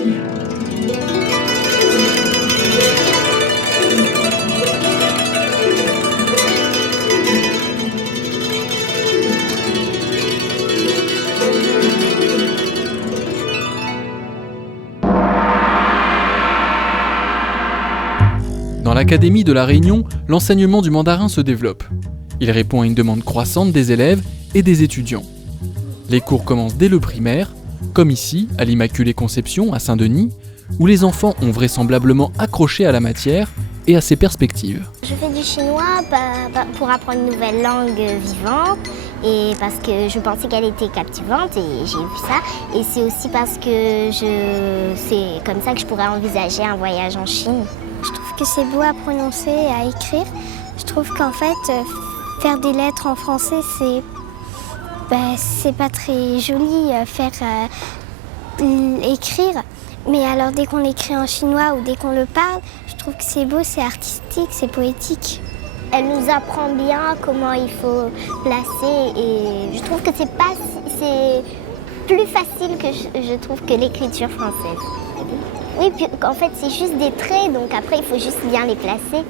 Dans l'Académie de La Réunion, l'enseignement du mandarin se développe. Il répond à une demande croissante des élèves et des étudiants. Les cours commencent dès le primaire, comme ici, à l'Immaculée Conception, à Saint-Denis, où les enfants ont vraisemblablement accroché à la matière et à ses perspectives. Je fais du chinois pour apprendre une nouvelle langue vivante et parce que je pensais qu'elle était captivante et j'ai vu ça. Et c'est aussi parce que c'est comme ça que je pourrais envisager un voyage en Chine. Je trouve que c'est beau à prononcer et à écrire. Je trouve qu'en fait, faire des lettres en français, c'est pas très joli écrire. Mais alors dès qu'on écrit en chinois ou dès qu'on le parle, je trouve que c'est beau, c'est artistique, c'est poétique. Elle nous apprend bien comment il faut placer et je trouve que c'est plus facile que je trouve que l'écriture française. Oui, puis en fait c'est juste des traits, donc après il faut juste bien les placer.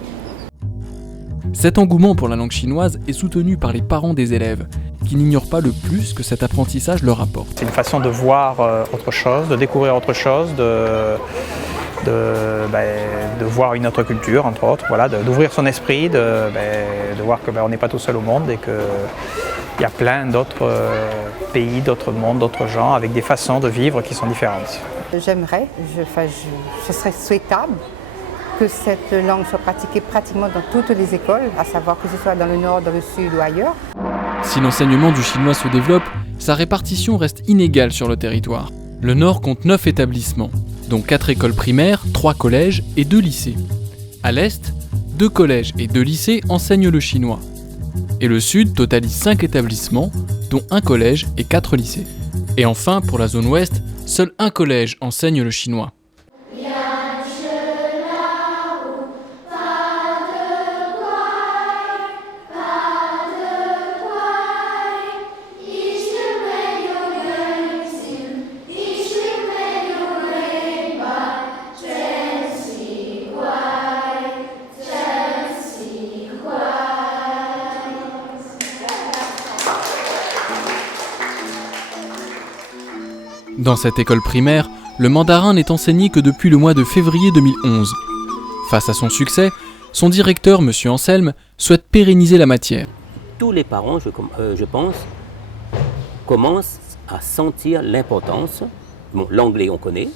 Cet engouement pour la langue chinoise est soutenu par les parents des élèves, qui n'ignorent pas le plus que cet apprentissage leur apporte. C'est une façon de voir autre chose, de découvrir autre chose, de voir une autre culture, entre autres, voilà, d'ouvrir son esprit, de voir qu'on n'est pas tout seul au monde et qu'il y a plein d'autres pays, d'autres mondes, d'autres gens, avec des façons de vivre qui sont différentes. J'aimerais, ce serait souhaitable que cette langue soit pratiquée pratiquement dans toutes les écoles, à savoir que ce soit dans le nord, dans le sud ou ailleurs. Si l'enseignement du chinois se développe, sa répartition reste inégale sur le territoire. Le nord compte 9 établissements, dont 4 écoles primaires, 3 collèges et 2 lycées. À l'est, 2 collèges et 2 lycées enseignent le chinois. Et le sud totalise 5 établissements, dont 1 collège et 4 lycées. Et enfin, pour la zone ouest, seul 1 collège enseigne le chinois. Dans cette école primaire, le mandarin n'est enseigné que depuis le mois de février 2011. Face à son succès, son directeur, M. Anselme, souhaite pérenniser la matière. Tous les parents, je pense, commencent à sentir l'importance, bon, l'anglais on connaît,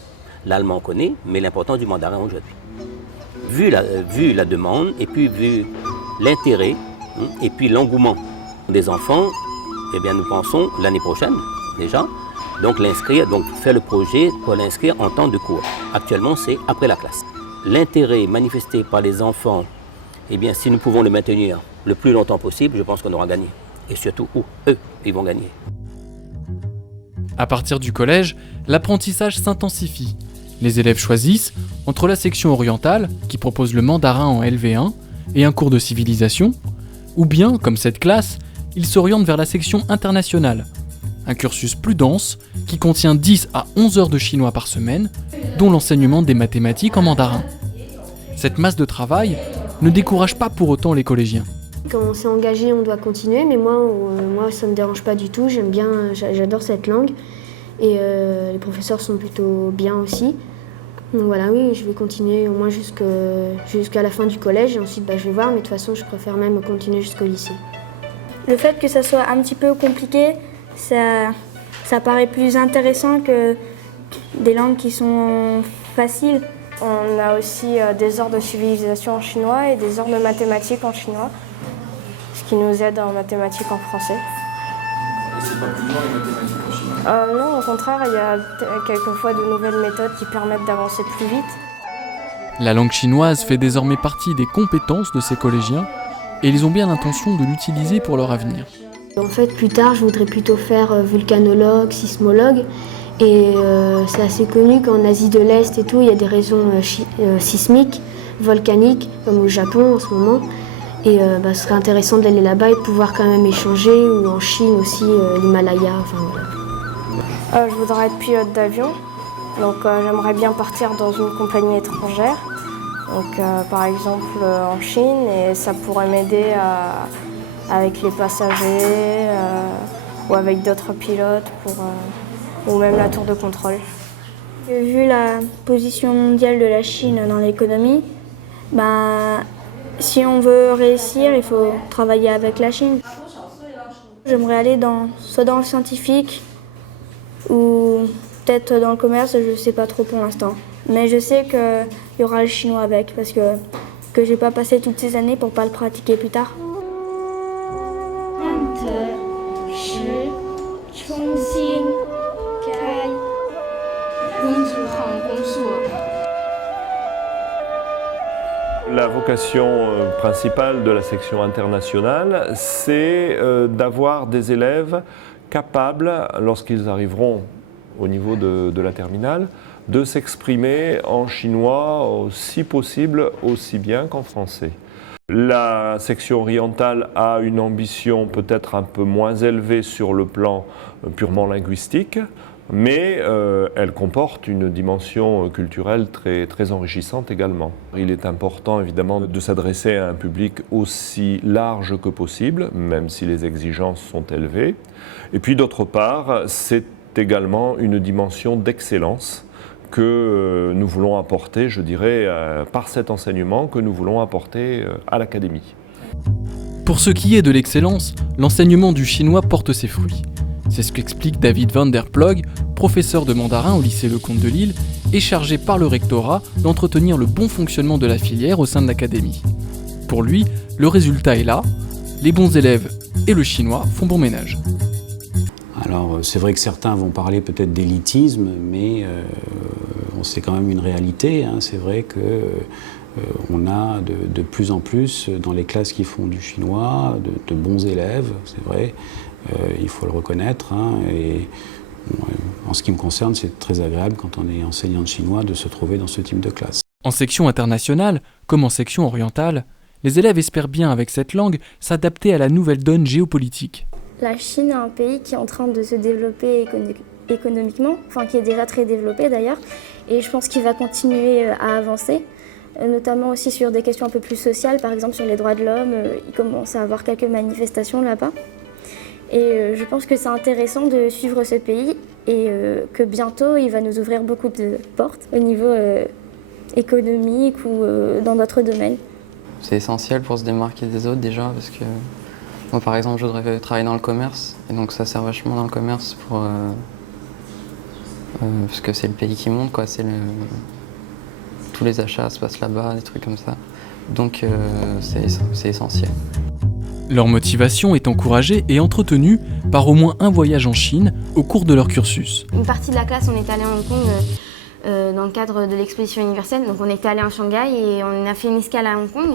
l'allemand on connaît, mais l'importance du mandarin aujourd'hui. Vu la demande, et puis vu l'intérêt, et puis l'engouement des enfants, eh bien nous pensons l'année prochaine déjà, donc faire le projet pour l'inscrire en temps de cours. Actuellement, c'est après la classe. L'intérêt manifesté par les enfants, eh bien, si nous pouvons le maintenir le plus longtemps possible, je pense qu'on aura gagné. Et surtout, eux, ils vont gagner. À partir du collège, l'apprentissage s'intensifie. Les élèves choisissent entre la section orientale, qui propose le mandarin en LV1 et un cours de civilisation, ou bien, comme cette classe, ils s'orientent vers la section internationale, un cursus plus dense qui contient 10 à 11 heures de chinois par semaine, dont l'enseignement des mathématiques en mandarin. Cette masse de travail ne décourage pas pour autant les collégiens. Quand on s'est engagé, on doit continuer, mais moi ça ne me dérange pas du tout, j'adore cette langue et les professeurs sont plutôt bien aussi. Donc voilà, oui, je vais continuer au moins jusqu'à la fin du collège et ensuite je vais voir, mais de toute façon je préfère même continuer jusqu'au lycée. Le fait que ça soit un petit peu compliqué, ça paraît plus intéressant que des langues qui sont faciles. On a aussi des heures de civilisation en chinois et des heures de mathématiques en chinois, ce qui nous aide en mathématiques en français. Et c'est pas plus loin les mathématiques en chinois ? Non, au contraire, il y a quelquefois de nouvelles méthodes qui permettent d'avancer plus vite. La langue chinoise fait désormais partie des compétences de ces collégiens et ils ont bien l'intention de l'utiliser pour leur avenir. En fait, plus tard, je voudrais plutôt faire vulcanologue, sismologue. Et c'est assez connu qu'en Asie de l'Est et tout, il y a des régions sismiques, volcaniques, comme au Japon en ce moment. Et ce serait intéressant d'aller là-bas et de pouvoir quand même échanger, ou en Chine aussi, l'Himalaya, enfin voilà. Je voudrais être pilote d'avion Donc j'aimerais bien partir dans une compagnie étrangère, donc par exemple en Chine, et ça pourrait m'aider avec les passagers ou avec d'autres pilotes ou même la tour de contrôle. Vu la position mondiale de la Chine dans l'économie, si on veut réussir, il faut travailler avec la Chine. J'aimerais aller soit dans le scientifique ou peut-être dans le commerce, je ne sais pas trop pour l'instant. Mais je sais qu'il y aura le chinois avec parce que je n'ai pas passé toutes ces années pour ne pas le pratiquer plus tard. La vocation principale de la section internationale, c'est d'avoir des élèves capables, lorsqu'ils arriveront au niveau de la terminale, de s'exprimer en chinois, si possible, aussi bien qu'en français. La section orientale a une ambition peut-être un peu moins élevée sur le plan purement linguistique, mais elle comporte une dimension culturelle très enrichissante également. Il est important évidemment de s'adresser à un public aussi large que possible, même si les exigences sont élevées. Et puis d'autre part, c'est également une dimension d'excellence que nous voulons apporter, je dirais, par cet enseignement que nous voulons apporter à l'académie. Pour ce qui est de l'excellence, l'enseignement du chinois porte ses fruits. C'est ce qu'explique David van der Ploeg, professeur de mandarin au lycée Lecomte de Lille et chargé par le rectorat d'entretenir le bon fonctionnement de la filière au sein de l'académie. Pour lui, le résultat est là, les bons élèves et le chinois font bon ménage. Alors c'est vrai que certains vont parler peut-être d'élitisme, mais c'est quand même une réalité. C'est vrai qu'on a de plus en plus dans les classes qui font du chinois, de bons élèves, c'est vrai, il faut le reconnaître. Et en ce qui me concerne, c'est très agréable quand on est enseignant de chinois de se trouver dans ce type de classe. En section internationale, comme en section orientale, les élèves espèrent bien avec cette langue s'adapter à la nouvelle donne géopolitique. La Chine est un pays qui est en train de se développer économiquement, qui est déjà très développé d'ailleurs, et je pense qu'il va continuer à avancer, notamment aussi sur des questions un peu plus sociales, par exemple sur les droits de l'homme. Il commence à avoir quelques manifestations là-bas. Et je pense que c'est intéressant de suivre ce pays et que bientôt il va nous ouvrir beaucoup de portes au niveau économique ou dans d'autres domaines. C'est essentiel pour se démarquer des autres déjà, parce que moi par exemple je voudrais travailler dans le commerce, et donc ça sert vachement dans le commerce parce que c'est le pays qui monte, quoi. Tous les achats se passent là-bas, des trucs comme ça. Donc c'est essentiel. Leur motivation est encouragée et entretenue par au moins un voyage en Chine au cours de leur cursus. Une partie de la classe, on est allé à Hong Kong dans le cadre de l'exposition universelle. Donc on était allé en Shanghai et on a fait une escale à Hong Kong.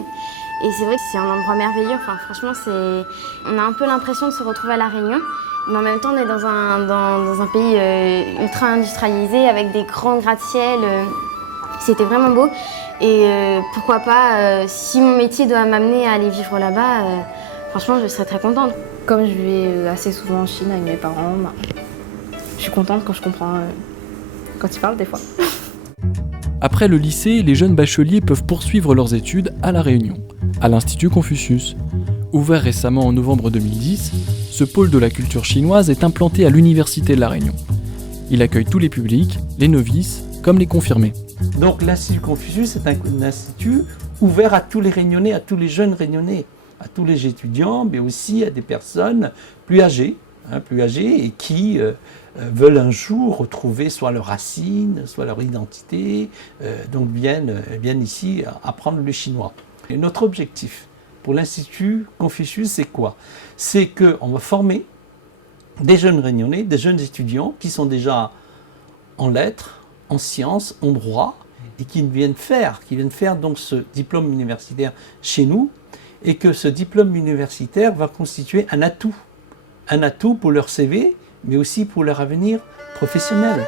Et c'est vrai que c'est un endroit merveilleux. Franchement, on a un peu l'impression de se retrouver à La Réunion. Mais en même temps, on est dans un pays ultra industrialisé avec des grands gratte-ciel. C'était vraiment beau. Et pourquoi pas, si mon métier doit m'amener à aller vivre là-bas, franchement, je serais très contente. Comme je vais assez souvent en Chine avec mes parents, je suis contente quand je comprends quand ils parlent des fois. Après le lycée, les jeunes bacheliers peuvent poursuivre leurs études à La Réunion, à l'Institut Confucius. Ouvert récemment en novembre 2010, ce pôle de la culture chinoise est implanté à l'Université de La Réunion. Il accueille tous les publics, les novices comme les confirmés. Donc l'Institut Confucius est un institut ouvert à tous les Réunionnais, à tous les jeunes Réunionnais, à tous les étudiants, mais aussi à des personnes plus âgées et qui veulent un jour retrouver soit leurs racines, soit leur identité, donc viennent ici apprendre le chinois. Et notre objectif pour l'Institut Confucius, c'est quoi? C'est qu'on va former des jeunes Réunionnais, des jeunes étudiants qui sont déjà en lettres, en sciences, en droit, et qui viennent faire donc ce diplôme universitaire chez nous, et que ce diplôme universitaire va constituer un atout pour leur CV, mais aussi pour leur avenir professionnel.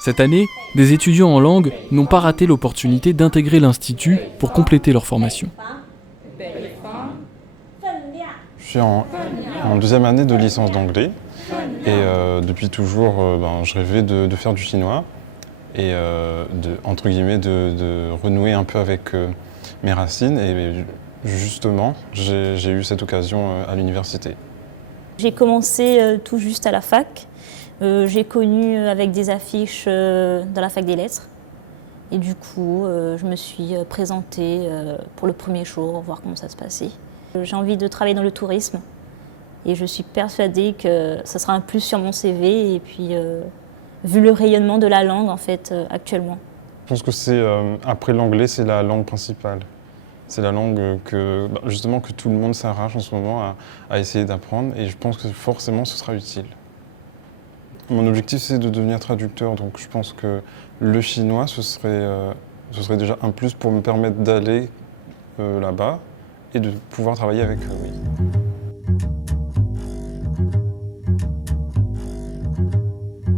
Cette année, des étudiants en langue n'ont pas raté l'opportunité d'intégrer l'Institut pour compléter leur formation. Je suis en en deuxième année de licence d'anglais. Et depuis toujours, je rêvais de faire du chinois et entre guillemets de renouer un peu avec mes racines. Et justement, j'ai eu cette occasion à l'université. J'ai commencé tout juste à la fac. J'ai connu avec des affiches dans la fac des lettres. Et du coup, je me suis présentée pour le premier jour, voir comment ça se passait. J'ai envie de travailler dans le tourisme et je suis persuadée que ça sera un plus sur mon CV et puis vu le rayonnement de la langue en fait actuellement. Je pense que c'est après l'anglais, c'est la langue principale. C'est la langue que justement que tout le monde s'arrache en ce moment à essayer d'apprendre et je pense que forcément ce sera utile. Mon objectif c'est de devenir traducteur, donc je pense que le chinois ce serait déjà un plus pour me permettre d'aller là-bas et de pouvoir travailler avec eux. Oui.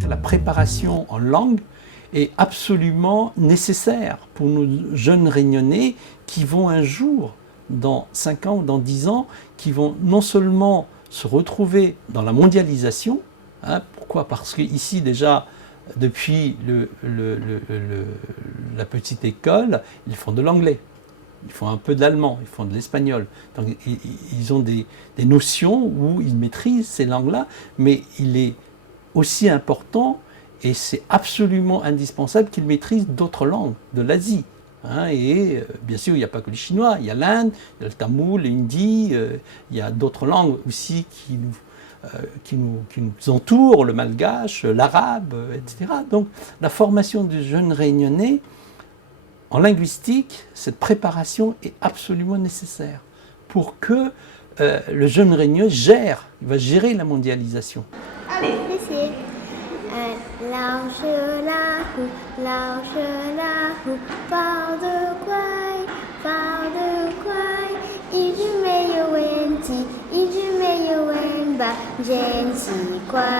La préparation en langue est absolument nécessaire pour nos jeunes Réunionnais qui vont un jour, dans 5 ans ou dans 10 ans, qui vont non seulement se retrouver dans la mondialisation, pourquoi? Parce qu'ici déjà, depuis la petite école, ils font de l'anglais, ils font un peu d'allemand, ils font de l'espagnol. Donc ils ont des notions où ils maîtrisent ces langues-là, mais il est aussi important et c'est absolument indispensable qu'ils maîtrisent d'autres langues de l'Asie. Et bien sûr, il n'y a pas que le chinois, il y a l'Inde, il y a le tamoul, l'hindi, il y a d'autres langues aussi qui nous entourent, le malgache, l'arabe, etc. Donc la formation du jeune Réunionnais, en linguistique, cette préparation est absolument nécessaire pour que le jeune Réunionnais va gérer la mondialisation. Allez, essayez. Large la roue, par de quoi, il du meilleur wenti, il du meilleur wemba, gentil quoi.